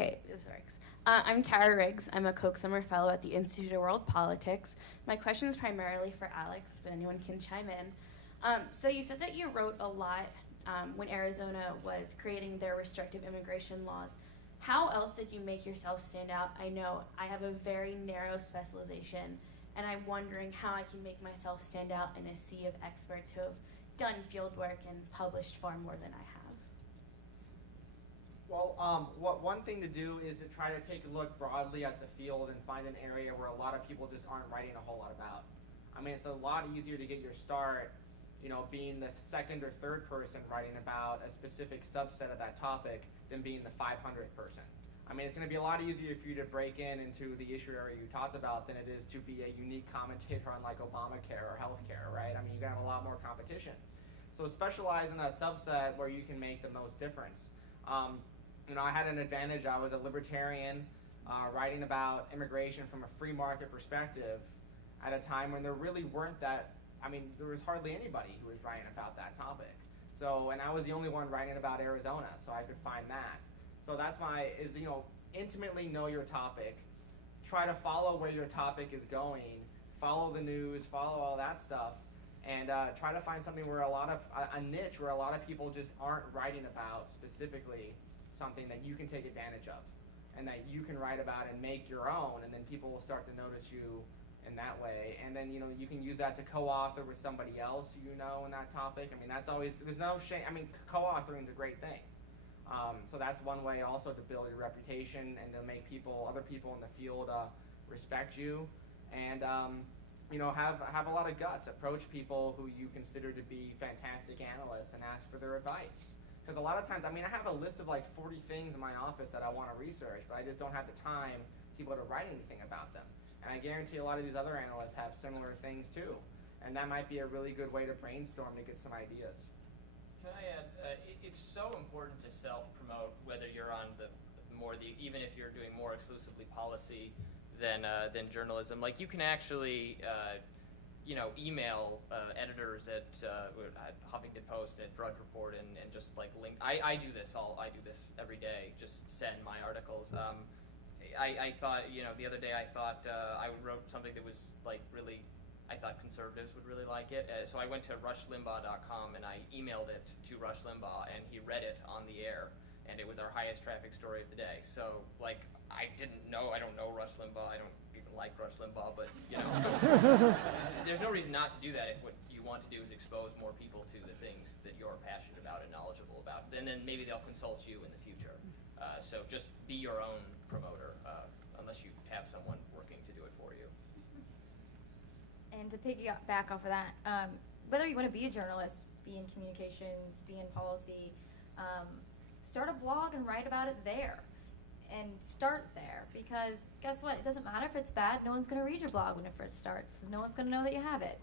Okay, this works. I'm Tara Riggs. I'm a Koch Summer Fellow at the Institute of World Politics. My question is primarily for Alex, but anyone can chime in. So you said that you wrote a lot when Arizona was creating their restrictive immigration laws. How else did you make yourself stand out? I know I have a very narrow specialization, and I'm wondering how I can make myself stand out in a sea of experts who have done field work and published far more than I have. Well, one thing to do is to try to take a look broadly at the field and find an area where a lot of people just aren't writing a whole lot about. I mean, it's a lot easier to get your start, being the second or third person writing about a specific subset of that topic than being the 500th person. I mean, it's going to be a lot easier for you to break into the issue area you talked about than it is to be a unique commentator on like Obamacare or healthcare, right? I mean, you're going to have a lot more competition. So specialize in that subset where you can make the most difference. I had an advantage. I was a libertarian writing about immigration from a free market perspective at a time when there really weren't there was hardly anybody who was writing about that topic. So, and I was the only one writing about Arizona, so I could find that. So that's intimately know your topic, try to follow where your topic is going, follow the news, follow all that stuff, and try to find something where a niche where a lot of people just aren't writing about specifically something that you can take advantage of and that you can write about and make your own, and then people will start to notice you in that way. And then you can use that to co-author with somebody else in that topic. I mean, that's always, there's no shame. I mean, co-authoring is a great thing. So that's one way also to build your reputation and to make other people in the field respect you. And have a lot of guts. Approach people who you consider to be fantastic analysts and ask for their advice. Because a lot of times, I have a list of like 40 things in my office that I want to research, but I just don't have the time people to write anything about them. And I guarantee a lot of these other analysts have similar things too. And that might be a really good way to brainstorm to get some ideas. Can I add, it's so important to self-promote, whether you're on even if you're doing more exclusively policy than journalism. Like you can actually email editors at Huffington Post, at Drudge Report, and just like link. I do this every day. Just send my articles. I thought the other day I thought I wrote something that was like really. I thought conservatives would really like it. So I went to RushLimbaugh.com and I emailed it to Rush Limbaugh, and he read it on the air, and it was our highest traffic story of the day. So like I don't know Rush Limbaugh. I don't even like Rush Limbaugh, but there's no reason not to do that if what you want to do is expose more people to the things that you're passionate about and knowledgeable about. And then maybe they'll consult you in the future. So just be your own promoter, unless you have someone working to do it for you. And to piggyback off of that, whether you want to be a journalist, be in communications, be in policy, start a blog and write about it there. And start there, because guess what? It doesn't matter if it's bad. No one's going to read your blog when it first starts. No one's going to know that you have it.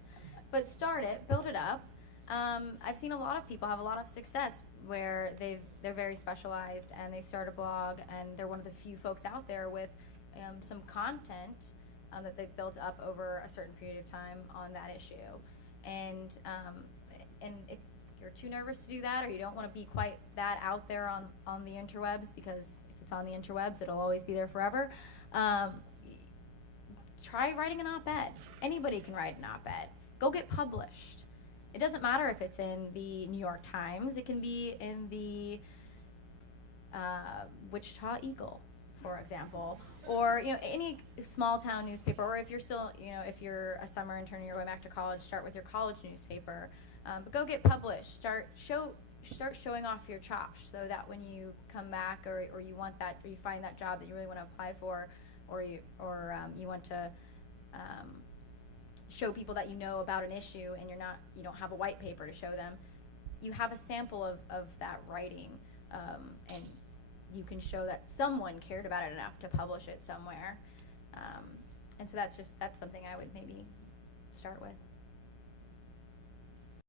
But start it, build it up. I've seen a lot of people have a lot of success where they're very specialized and they start a blog and they're one of the few folks out there with some content that they've built up over a certain period of time on that issue. And if you're too nervous to do that, or you don't want to be quite that out there on the interwebs, because if it's on the interwebs, it'll always be there forever, try writing an op-ed. Anybody can write an op-ed. Go get published. It doesn't matter if it's in the New York Times. It can be in the Wichita Eagle, for example, or any small town newspaper. Or if you're still, if you're a summer intern and you're going back to college, start with your college newspaper. But go get published. Start showing off your chops, so that when you come back, or you want that, or you find that job that you really want to apply for, or you want to show people that you know about an issue, and you don't have a white paper to show them, you have a sample of that writing, and you can show that someone cared about it enough to publish it somewhere. And so that's something I would maybe start with.